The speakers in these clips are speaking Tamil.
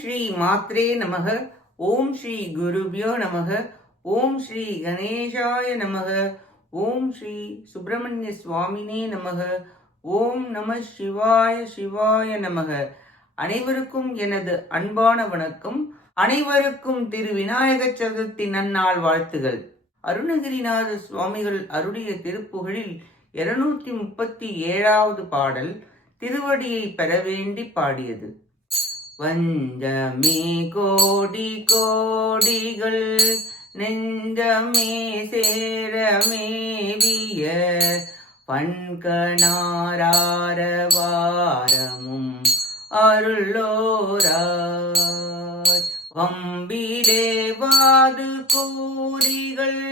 ஸ்ரீ மாத்ரே நமக. ஓம் ஸ்ரீ குருபியோ நமக. ஓம் ஸ்ரீ கணேசாய நமக. ஓம் ஸ்ரீ சுப்பிரமணிய சுவாமினே நமக. ஓம் நம சிவாய சிவாய நமக. அனைவருக்கும் எனது அன்பான வணக்கம். அனைவருக்கும் திரு விநாயக சதுர்த்தி நன்னாள் வாழ்த்துகள். அருணகிரிநாத சுவாமிகள் அருளிய திருப்புகழில் 237வது பாடல் திருவடியை பெற வேண்டி பாடியது. வஞ்சமே கோடி கோடிகள் நெஞ்சமே சேரமேவிய பண்கணாரவாரமும் அருளோராய் வம்பிலே வாது கூறிகள்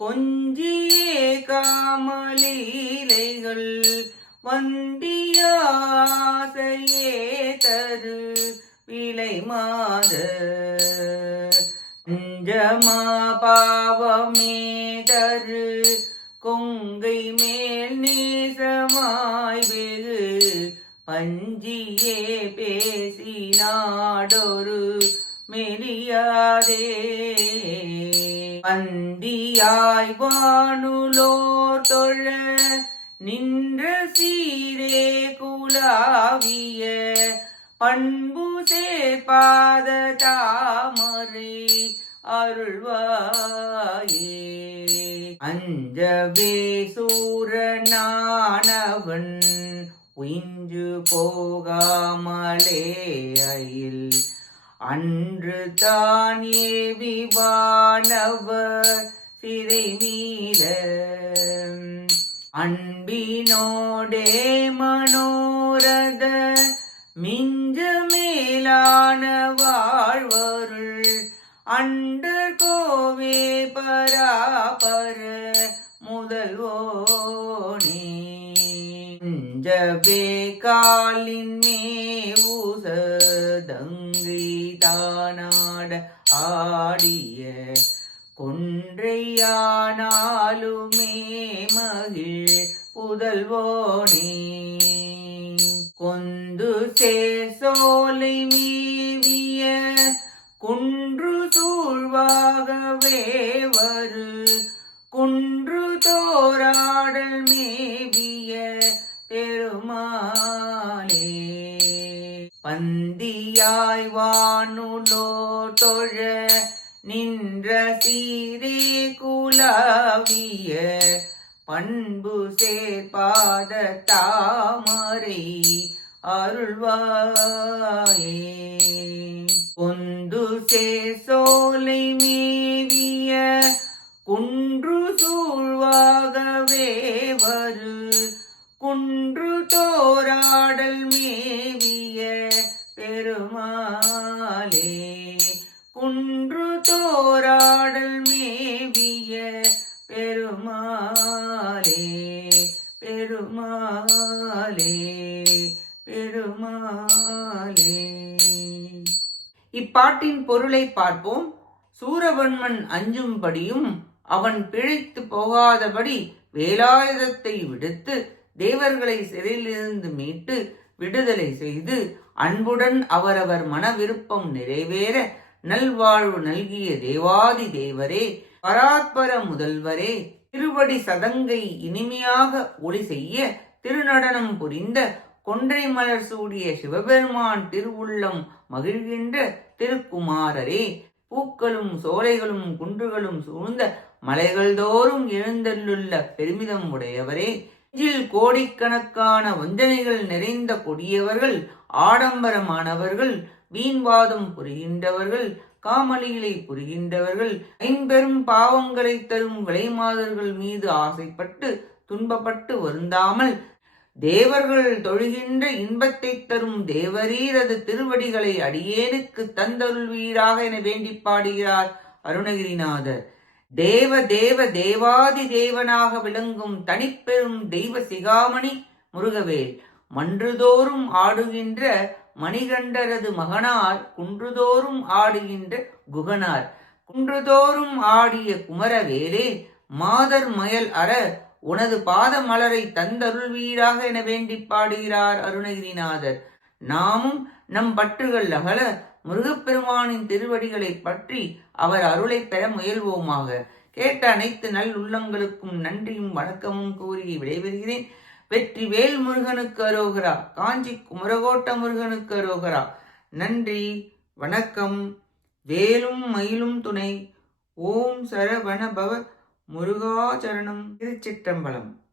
கொஞ்சியே காமலீலைகள் வந்தியாசையே தரு விலை மாத அஞ்சமா பாவமே தரு கொங்கை மேல் நேசமாய் வெகு பஞ்சியே பேசினாடொரு மெலியாதே பந்தியாய் வானுலோர் தொழ நின்ற சீரே குலாவிய பண்பு சேர்பாத தாமரை அருள்வாயே அஞ்சவே சூரனானவன் உயின்று போகாமலே அயில் அன்று தான் ஏவிவானவர் சிறை மீள அன்பினோடே மனோரத மிஞ்ச மேலான வாழ்வருள் அண்டர் கோவே பராபர முதல்வோனே அஞ்சவே காலின் மேவுசதங்கை தானாட ஆடிய கொன்றையானாலுமே மகிழ் புதல்வோனே கொந்து சேசோலை மீவிய குன்று சூழ்வாகவே வரு குன்று தோராடல் மேவிய பெருமாளே பந்தியாய் வானுலோ தொழ நின்ற சீரே குலாவிய பண்பு சேர்பாத தாமரை அருள்வாயே கொந்து சேசோலை மேவிய குன்று சூழ்வாகவே வரு குன்று தோராடல் மேவிய பெருமாளே குன்று தோராடல் மேவிய பெருமாளே பெருமாளே பெருமாளே. இப்பாட்டின் பொருளை பார்ப்போம். சூரபன்மன் அஞ்சும்படியும் அவன் பிழைத்து போகாதபடி வேலாயுதத்தை விடுத்து தேவர்களை சிறையிலிருந்து மீட்டு விடுதலை செய்து அன்புடன் அவரவர் மன விருப்பம் நிறைவேற நல்வாழ்வு நல்கிய தேவாதி தேவரே, பராத்பர முதல்வரே, திருவடி சதங்கை இனிமையாக ஒளி செய்ய திருநடனம் புரிந்த கொன்றை மலர் சூடிய சிவபெருமான் திருவுள்ளம் மகிழ்கின்ற திருக்குமாரரே, பூக்களும் சோலைகளும் குன்றுகளும் சூழ்ந்த மலைகள் தோறும் எழுந்தள்ளுள்ள பெருமிதம் உடையவரே, நெஞ்சில் கோடிக்கணக்கான வஞ்சனைகள் நிறைந்த கொடியவர்கள், ஆடம்பரமானவர்கள், வீண்வாதம் புரிகின்றவர்கள், காமலிகளை புரிகின்றவர்கள், ஐம்பெரும் பாவங்களை தரும் விலைமாதர்கள் மீது ஆசைப்பட்டு துன்பப்பட்டு வருந்தாமல் தேவர்கள் தொழுகின்ற இன்பத்தை தரும் தேவரீரது திருவடிகளை அடியேனுக்கு தந்தருள்வீராக என வேண்டி பாடுகிறார் அருணகிரிநாதர். தேவ தேவ தேவாதி தேவனாக விளங்கும் தனிப்பெரும் தெய்வ சிகாமணி முருகவேல் மன்றுதோறும் ஆடுகின்ற மணிகண்டரது மகனார், குன்றுதோறும் ஆடுகின்ற குகனார், குன்றுதோறும் ஆடிய குமரவேலே, மாதர் மயல் அற உனது பாத மலரை தந்தருள்வீராக என வேண்டி பாடுகிறார் அருணகிரிநாதர். நாமும் நம் பற்றுகள் அகல முருகப்பெருமானின் திருவடிகளை பற்றி அவர் அருளை பெற முயல்வோமாக. கேட்ட அனைத்து நல் உள்ளங்களுக்கும் நன்றியும் வணக்கமும் கூறி விடைபெறுகிறேன். வெற்றி வேல் முருகனுக்கு அரோகரா. காஞ்சி குமரகோட்ட முருகனுக்கு அரோகரா. நன்றி, வணக்கம். வேலும் மயிலும் துணை. ஓம் சரவண பவ முருகாச்சரணம். திருச்சிற்றம்பலம்.